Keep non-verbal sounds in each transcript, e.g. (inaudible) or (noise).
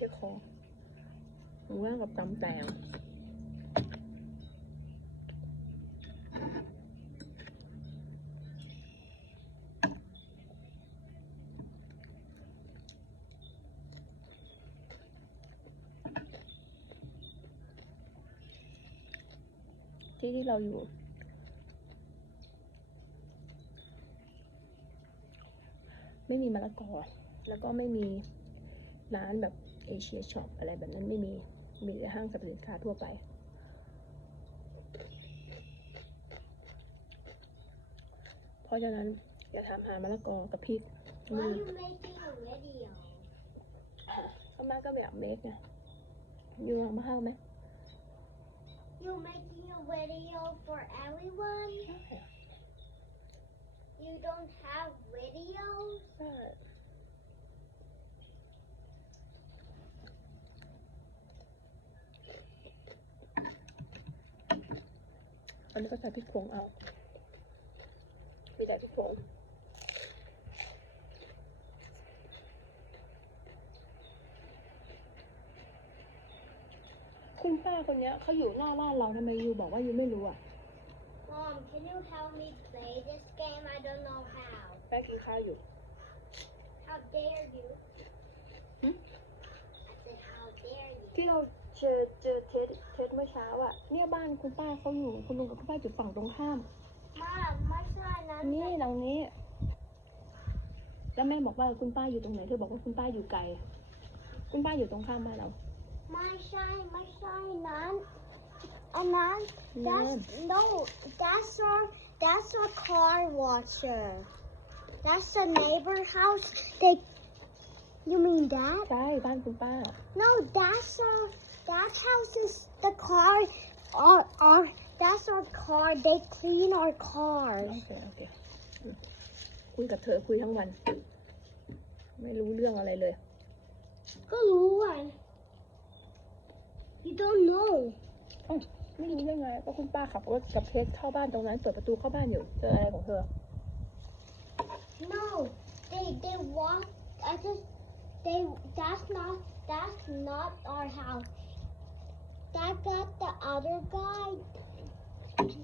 ใช่คอหมูย่างกับตำแตงที่ที่เราอยู่ไม่มีมะละกอ แล้วก็ไม่มีร้านแบบ เอเชียช็อปอะไรแบบนั้นไม่มี มีแต่ห้างสรรพสินค้าทั่วไป เพราะฉะนั้นอย่าถามหามะละกอกับพริก Why มื are อ you making a video? ข้ามาก็ไม่อยากเมคไงอยู่หลังมาเข้าไหม You're making a video for everyone? You don't have videos? อันนี้ก็ใส่พริกผงเอา มีแต่พริกผงคุณป้าคนเนี้ยเขาอยู่หน้าบ้านเราทำไมยูบอกว่ายูไม่รู้อะ Mom, can you help me play this game? I don't know how. แม่กินข้าวอยู่ How dare you? Hmm? I said, how dare you? ที่เรา เจอเจอเทสเทสเมื่อเช้าอะเนี่ยบ้านคุณป้าเขาอยู่คุณลุงกับคุณป้าอยู่ฝั่งตรงข้าม Mom, my son, นี่หลังนี้ แล้วแม่บอกว่าคุณป้าอยู่ตรงไหนเธอบอกว่าคุณป้าอยู่ไกล คุณป้าอยู่ตรงข้ามบ้านเรา my son, my son, Nan. And Nan, that's, no, that's our, that's our car washer. That's the neighbor house. They, you mean that? ใช่บ้านคุณป้า No, that's our, that house is the car, our, our, that's our car. They clean our โอ cars. เคโอเคอืมคุยกับเธอคุยทั้งวัน ไม่รู้เรื่องอะไรเลยก็รู้อะ You don't know. เอ้าไม่รู้ได้ไงก็คุณป้าขับรถกับเพชรเข้าบ้านตรงนั้น เปิดประตูเข้าบ้านอยู่ เจออะไรของเธอ No, they they walk. I just they. That's not that's not our house. That got the other guy.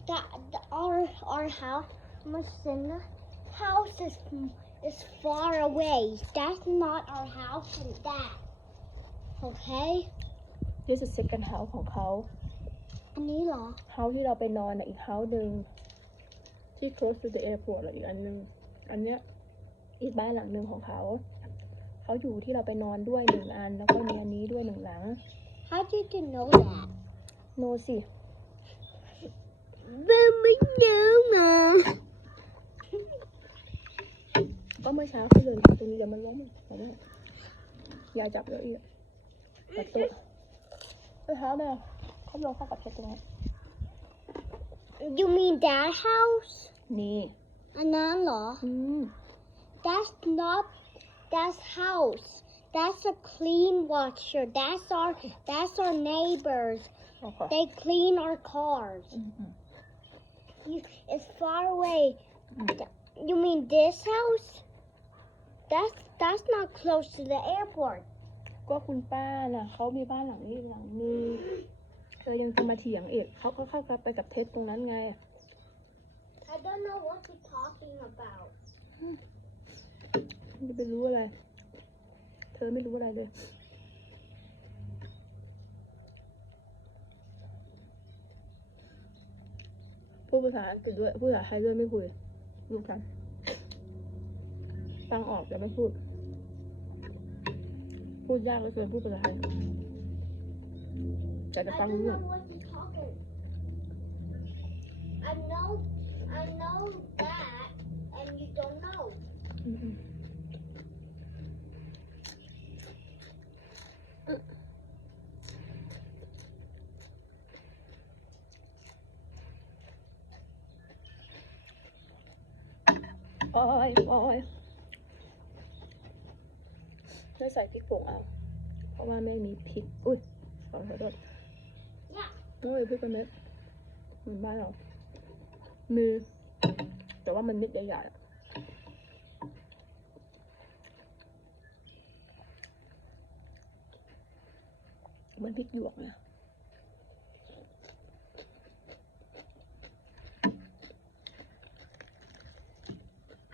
That the, our our house, Masinda house is is far away. That's not our house and that. Okay. This is second house ของเขา อันนี้เหรอ house ที่เราไปนอนน่ะอีก house หนึ่งที่ close to the airport หรืออีกอันหนึ่งอันเนี้ยอีกบ้านหลังหนึ่งของเขา เขาอยู่ที่เราไปนอนด้วยหนึ่งอัน แล้วก็มีอันนี้ด้วยหนึ่งหลัง How did you know that? โนสิ Ben bilmiyorum. ก็เมื่อเช้าเขาเดินมาตรงนี้เดี๋ยวมันล้มเห็นไหมอย่าจับเลยอีกประตูเมื่อเช้าเนี่ยเขาลงเข้ากับเพชรตรงนี้ You mean that house? นี่อันนั้นเหรอ อืม That's not that's house. That's a clean washer. That's our that's our neighbors. โอเค They clean our cars. อืมอืม You, it's far away. อืม You mean this house? That's that's not close to the airport. ก็คุณป้าน่ะเขามีบ้านหลังนี้อีกหลังนึงเธอยังจะมาเถียงอีกเขาก็เข้ากลับไปกับเท็จตรงนั้นไง I don't know what you're talking about. (sighs) จะไปรู้อะไร เธอไม่รู้อะไรเลยพูดภาษาอังกฤษด้วยพูดภาษาไทยด้วยไม่คุยลูกกันฟังออกแต่ไม่พูด พูดยากเหลือเกินพูดภาษาไทยแต่จะ I ฟัง don't รู้เรื่อง know what you're talking. I know I know that and you don't know. อืม อืมโอ้ยโอ้ยไม่ใส่พริกผงเอาเพราะว่าไม่มีพริก อุ้ยขอโทษ Yeah. โอ้ยพริกเป็นเม็ดเหมือนบ้านเรามีแต่ว่ามันเม็ดใหญ่ๆอะเหมือนพริกหยวกเลย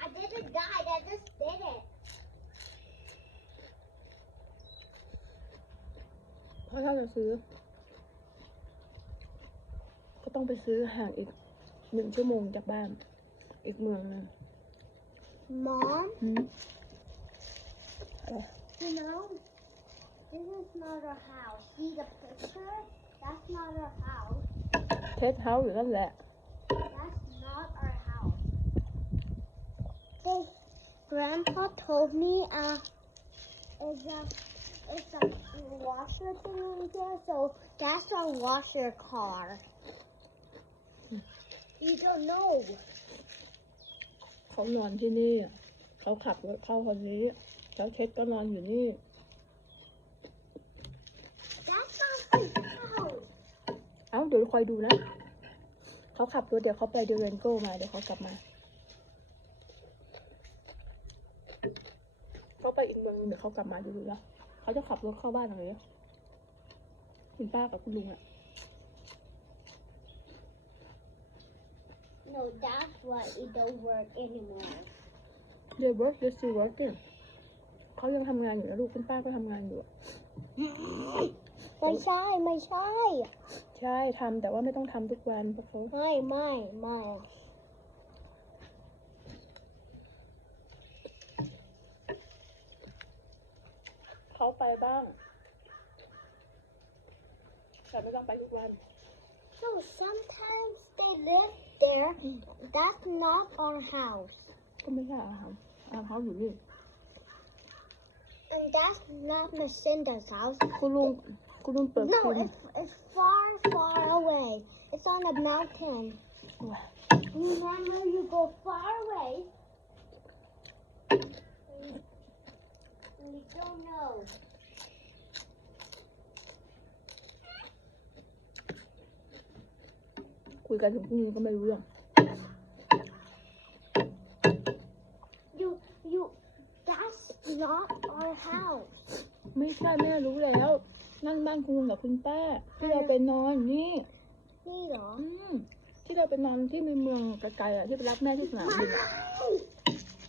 I didn't die. I just did it. เพราะ ถ้าจะซื้อ ก็ต้องไปซื้อห่างอีกหนึ่งชั่วโมงจากบ้าน อีกเมืองหนึง Mom, อืมอะไร you know, this is not our house. See the picture? That's not our house. เทสเฮาส์อยู่นั่นแหละ That's not our house. They, Grandpa told me uh, it's a, it's a washer thing in here, so that's our washer car. You don't know. เขานอนที่นี่เขาขับรถเข้าคนนี้แล้วเช็ดก็นอนอยู่นี่ That's not his house. เอ้าเดี๋ยวคอยดูนะ เขาขับรถเดี๋ยวเขาไปเดเวนโก้มาเดี๋ยวเขากลับมา เขาไปอีกเมืองนึงเดี๋ยวเขากลับมาดูดูแล้ว เขาจะขับรถเข้าบ้านอะไรเนี่ยคุณป้ากับคุณลุงอะ No, that's why it don't work anymore. เดี๋ยว work เดี๋ยว still working เขายังทำงานอยู่นะลูกคุณป้าก็ทำงานอยู่อะไม่ใช่ไม่ใช่ ใช่ทำแต่ว่าไม่ต้องทำทุกวันเพราะเขา ไม่ไม่ไม่ เขาไปบ้าง แต่ไม่ต้องไปทุกวัน No, sometimes they live there. That's not our house. ก็ไม่ใช่อาหารอาหารเขาอยู่นี่ And that's not Lucinda's house. คุณลุงคุณลุงเปิด No, คุณ it's, it's far, far away. It's on a mountain. ว้า Remember, you go far away. We don't know. คุยกันถึงพรุ่งนี้ก็ไม่รู้เรื่อง You, you, that's not our house. ไม่ใช่แม่รู้แล้ว นั่นบ้านคุณลุงกับคุณป้า ที่เราไปนอนนี่นี่เหรอ อืมที่เราไปนอนที่ในเมืองไกลๆอะที่ไปรับแม่ที่สนามบินอะ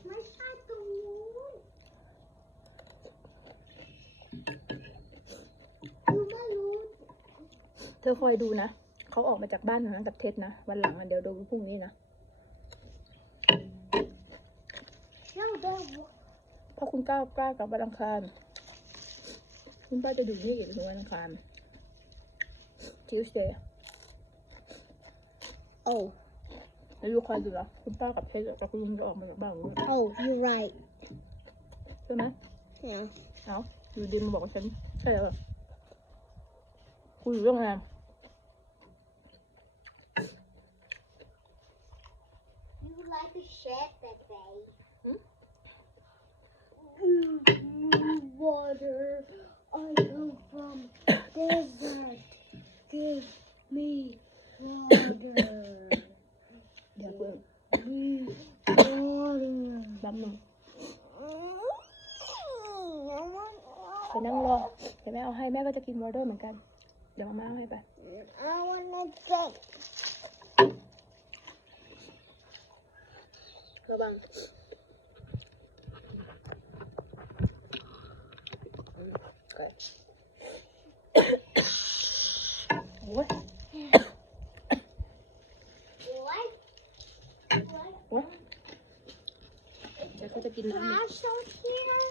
ไม่ใช่ตรงนู้นยูไม่รู้ เธอคอยดูนะเขาออกมาจากบ้านนั้นกับเท็ดนะวันหลังอะเดี๋ยวดูพรุ่งนี้นะเราเดินเพราะคุณก้าวกล้ากับวันอังคาร คุณป้าจะอยู่นี่อีกถึงวันอังคาร Tuesday โอ้แล้วยูคอยดูนะคุณป้ากับเท็ดกับคุณลุงจะออกมาจากบ้านด้วยโอ้ you right ใช่ไหม yeah เอาอยู่ดีมาบอกว่าฉันใช่แล้วเหรอคุยอยู่เรื่องงาน you like to shed that day Hmm? water I come from desert give me water เดี๋ยวเพิ่ง me water แป๊บหนึงไปนั่งรอเดี๋ยวแม่เอาให้แม่ก็จะกินวอเตอร์เหมือนกัน เดี๋ยวมาม่าเอาให้ไป I want to drink ระวังโอ้ย you like like โอ้ยเดี๋ยวเขาจะกินน้ำอีก trash out here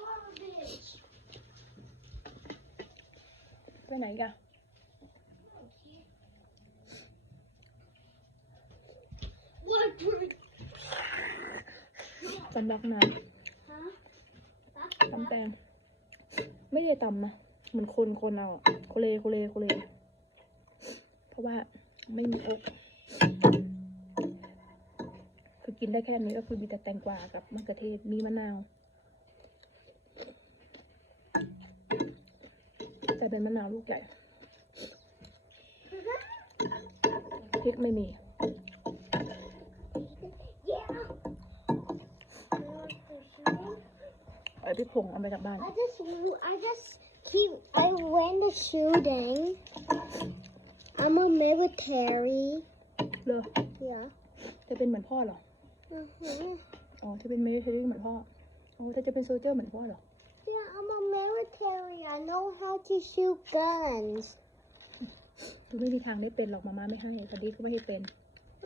garbage ไปไหน กัน What do we ตำบักน้ huh? ำตำแตงไม่ได้ตำนะเหมือนคนคนเอาอะโคเลโคเลโคเล เพราะว่าไม่มีอกคือกินได้แค่นี้ก็คือมีแต่แตงกวากับมะเขือเทศมีมะนาว เป็นมะนาวลูกใหญ่พริกไม่มีไอพี่ผงเอาไปจากบ้าน I just I just keep I went to shooting I'm a military เลรอ yeah จะเป็นเหมือนพ่อเหรอ อ๋อ จะเป็น military เหมือนพ่อโอ้อจะจะเป็นโซเจอร์เหมือนพ่อเหรอ military. I know how to shoot guns. ดูไม่มีทางได้เป็นหรอกมาม่าไม่ให้พอดีก็ไม่ให้เป็น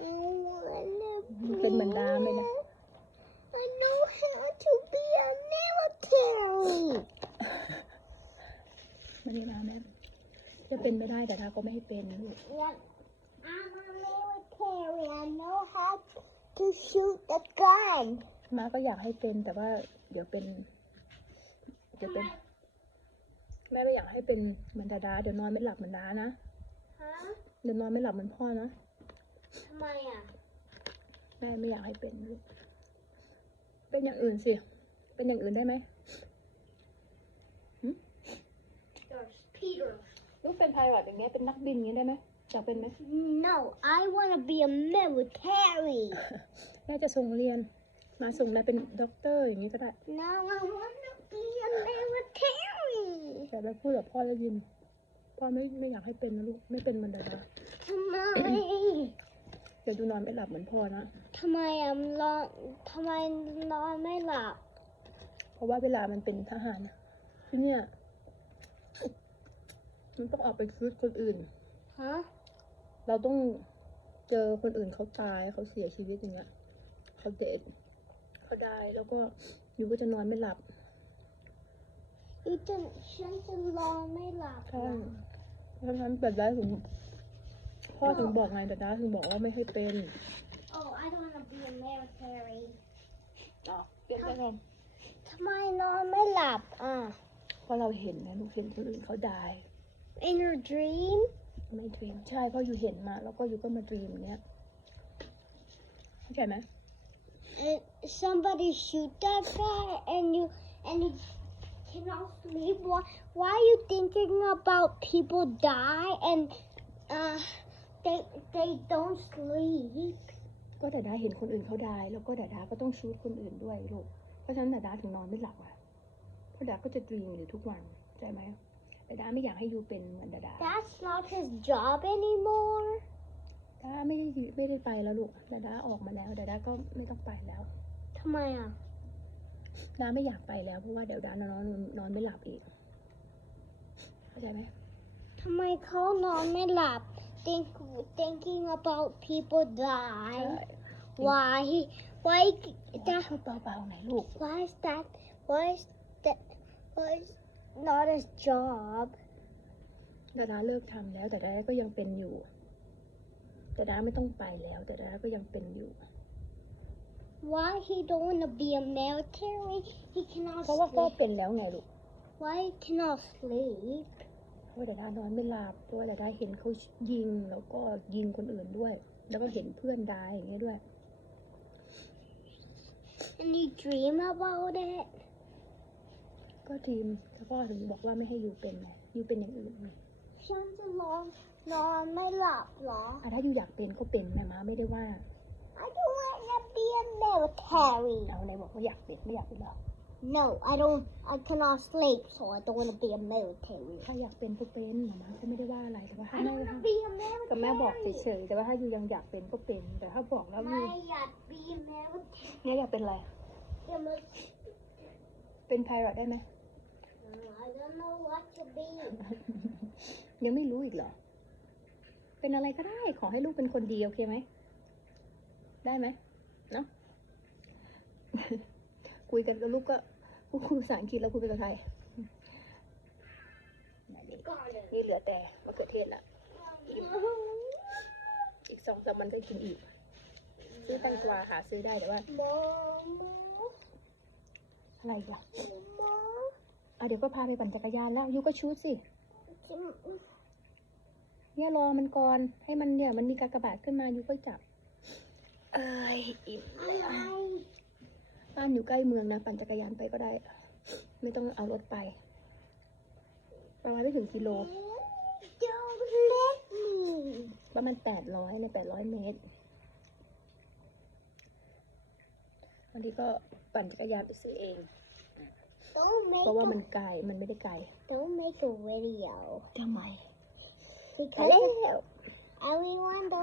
I wanna เป็นเหมือนดามเลยนะ I know how to be a military. ไม่ได้นะแม่จะเป็นไม่ได้แต่ถ้าก็ไม่ให้เป็นนะลูก Yep. I'm a military. I know how to shoot the gun. มาก็อยากให้เป็นแต่ว่าเดี๋ยวเป็นเดี๋ยวเป็น แม่ไม่อยากให้เป็นเหมือนดาดาเดี๋ยวนอนไม่หลับเหมือนดานะ Huh? เดี๋ยวนอนไม่หลับเหมือนพ่อนะ Maya. แม่ไม่อยากให้เป็นลูกเป็นอย่างอื่นสิ เป็นอย่างอื่นได้ไหม There's Peter. ลูกเป็นไพลอตอย่างเงี้ย เป็นนักบินอย่างเงี้ยได้ไหมอยากเป็นไหม No, I want to be a military. แม่จะส่งเรียน มาส่งนายเป็นด็อกเตอร์อย่างนี้ก็ได้ No, I want to be a military. แต่เราพูดกับพ่อแล้วยินพ่อไม่ไม่อยากให้เป็นนะลูกไม่เป็นเหมือนดาดาทำไมเดี๋ยวดูนอนไม่หลับเหมือนพ่อนะทำไมอะนอนทำไมนอนไม่หลับ เพราะว่าเวลามันเป็นทหารนะที่เนี่ยมันต้องออกไปคืดคนอื่นฮะเราต้องเจอคนอื่นเขาตายเขาเสียชีวิตอย่างเงี้ยเขาเด็ดเขาได้แล้วก็อยู่ก็จะนอนไม่หลับ อีจะฉันจะนอนไม่หลับใช่เพราะฉะนั้นแบบได้ถึงพ่อถึงบอกไงแต่ด้าถึงบอกว่าไม่ให้เป็นโอ้ I don't want to be a military อ๋อเปลี่ยนไปก่อนทำไมนอนไม่หลับอะ เพราะเราเห็นนะลูกเห็นคนอื่นเขาได้ In your dream ไม่ดรีมใช่เพราะอยู่เห็นมา แล้วก็อยู่ก็มาดรีมอย่างเนี้ยเข้าใจไหม and somebody shoot that guy and you and you cannot sleep why why are you thinking about people die and uh they they don't sleep ก็ดาดาเห็นคนอื่นเขาได้แล้วก็ดาดาก็ต้องชูดคนอื่นด้วยลูก เพราะฉะนั้นดาดาถึงนอนไม่หลับอะเพราะดาก็จะดรีมอยู่ทุกวันเข้าใจไหมดาดาไม่อยากให้ยูเป็นเหมือนดาดา that's not his job anymore ดาดาไม่ได้อยู่ไม่ได้ไปแล้วลูกดาดาออกมาแล้วดาดาก็ไม่ต้องไปแล้วทำไมอะ ดาไม่อยากไปแล้วเพราะว่าเดี๋ยวดานอนนอนนอนไม่หลับอีกเข้าใจไหมทำไมเขานอนไม่หลับ think thinking about people ใช่ die why why ดา that พูดเบาๆหน่อยลูก why is that why is that why is not his job ดาดาเลิกทำแล้วแต่ดาดาก็ยังเป็นอยู่ แต่ดาไม่ต้องไปแล้ว แต่ดาดาก็ยังเป็นอยู่ Why he don't want to be a military? He cannot เพราะว่าก็ sleep. เป็นแล้วไงลูก Why he cannot sleep? เพราะว่าดาดานอนไม่หลับเพราะว่าดาดาเห็นเขายิงแล้วก็ยิงคนอื่นด้วย แล้วก็เห็นเพื่อนตายอย่างเงี้ยด้วย And you dream about it? ก็ทีมแล้วพ่อถึงบอกว่าไม่ให้ยูเป็นไงยูเป็นอย่างอื่นไงฉันจะนอนนอนไม่หลับเหรอ อะถ้ายูอยากเป็นก็เป็นนะมาไม่ได้ว่า I don't want to be a military. เอาไหนบอกว่าอยากเป็นไม่อยากเป็นหรอก No, I don't. I cannot sleep, so I don't want to be a military. ถ้าอยากเป็นก็เป็นมามาก็ไม่ได้ว่าอะไรแต่ว่าถ้า I แม่ don't want to be a military. กับแม่บอกเฉยๆแต่ว่าถ้ายูยังอยากเป็นก็เป็น แต่ถ้าบอกแล้วยูไม่อยาก be a military. เนี่ยอยากเป็นอะไรเป็นไพรอตได้ไหม I don't know what to be. ยังไม่รู้อีกเหรอ เป็นอะไรก็ได้ขอให้ลูกเป็นคนดีโอเคไหม ได้ไหมเนาะคุยกันกับลูกก็พูดภาษาอังกฤษแล้วคุยภาษาไทยนี่นี่เหลือแต่มะเขือเทศละอีกสองสามวันก็กินอีก ซื้อแตงกวาหาซื้อได้แต่ว่า Mama, อะไรอีกอะ Mama. อะเดี๋ยวก็พาไปปั่นจักรยานแล้วยูก็ชูดสิเนี่ยรอมันก่อนให้มันเนี่ยมันมีกากบาทขึ้นมายูก็จับ เอ้ยอิ่มแล้วบ้านอยู่ใกล้เมืองนะ ปั่นจักรยานไปก็ได้ ไม่ต้องเอารถไป ประมาณไม่ถึงกิโล Don't let me. ประมาณแปดร้อยในแปดร้อยเมตรบางทีก็ปั่นจักรยานไปซื้อเอง Don't make เพราะว่า a, มันไกล มันไม่ได้ไกล don't make a video ทำไม because I only want the